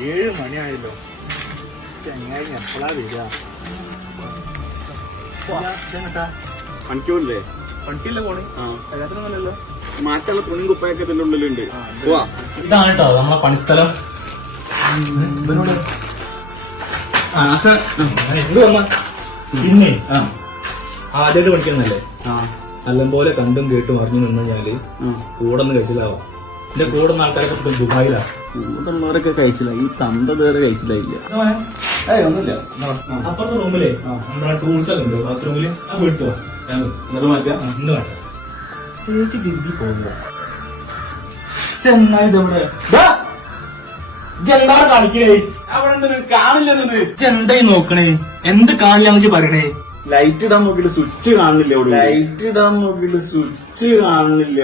7 മണിയായല്ലോ. ചെങ്ങായി എപ്പോഴാ വരിക? പണിക്കൂല്ലേ? പണിക്കില്ല പോണേ. എല്ലാത്തിനല്ലോ മാറ്റുള്ള തുണി കുപ്പയൊക്കെ ഇതിന്റെ ഉള്ളിലുണ്ട്. പോവാ. ഇതാണ് കേട്ടോ നമ്മളെ പണിസ്ഥലം. എന്ത് വന്ന പിന്നെ ആദ്യമായിട്ട് പഠിക്കണമെന്നല്ലേ? നല്ലപോലെ കണ്ടും കേട്ടും അറിഞ്ഞു നിന്നാല് കൂടെ ഒന്ന് കഴിച്ചില്ലാവാം. എന്റെ കൂടെ ആൾക്കാരൊക്കെ ദുബായിലാണ്. കൂടെയുള്ളവരൊക്കെ കഴിച്ചില്ല. ഈ തന്ത വേറെ കഴിച്ചില്ല. ഒന്നുമില്ല. അപ്പുറത്തെ റൂമിലെ നമ്മുടെ ടൂൾസ് ഒക്കെ ഉണ്ട് ബാത്റൂമില്. ആ വിട്ടോ എന്നിട്ട് മാറ്റാം. ഇന്ന് വേണ്ട ചേച്ചി തിരികെ പോകുക. ചെന്നായത് എവിടെ? എന്താണ് കാണിക്കണേ? കാണില്ലെന്നത് എന്തായി നോക്കണേ? എന്ത് കാണില്ലാന്ന് പറയണേ? ലൈറ്റ് ഇടാൻ നോക്കിയിട്ട് സ്വിച്ച് കാണുന്നില്ല. ലൈറ്റ് ഇടാൻ നോക്കിയിട്ട് സ്വിച്ച് കാണുന്നില്ല.